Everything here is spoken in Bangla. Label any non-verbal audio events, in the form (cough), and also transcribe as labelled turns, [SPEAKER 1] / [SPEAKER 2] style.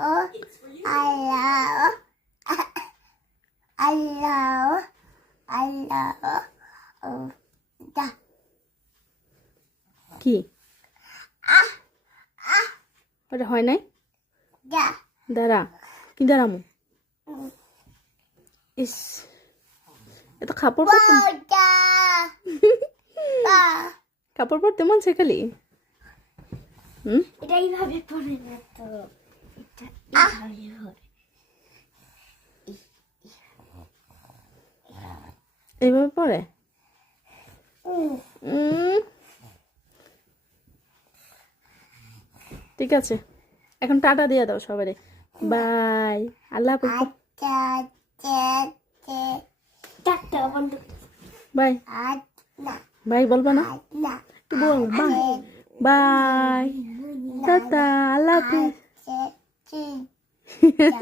[SPEAKER 1] Hello. Hello. Hello.
[SPEAKER 2] কি ওটা হয় নাই. দাঁড়া, কি দাঁড়ামু ইস, এত কাপড় পরতে
[SPEAKER 1] da. Da.
[SPEAKER 2] কাপড় পরতে মন শেখালি হুম
[SPEAKER 1] এটা এইভাবে পড়ে না তো পড়ে
[SPEAKER 2] পরে? ঠিক আছে। এখন টাটা দিয়ে দাও সবারে বাই। Allah by. বাই বলবা না? বাই। বাই। টাটা আল্লাহ হাফিজ। (laughs)
[SPEAKER 1] yeah.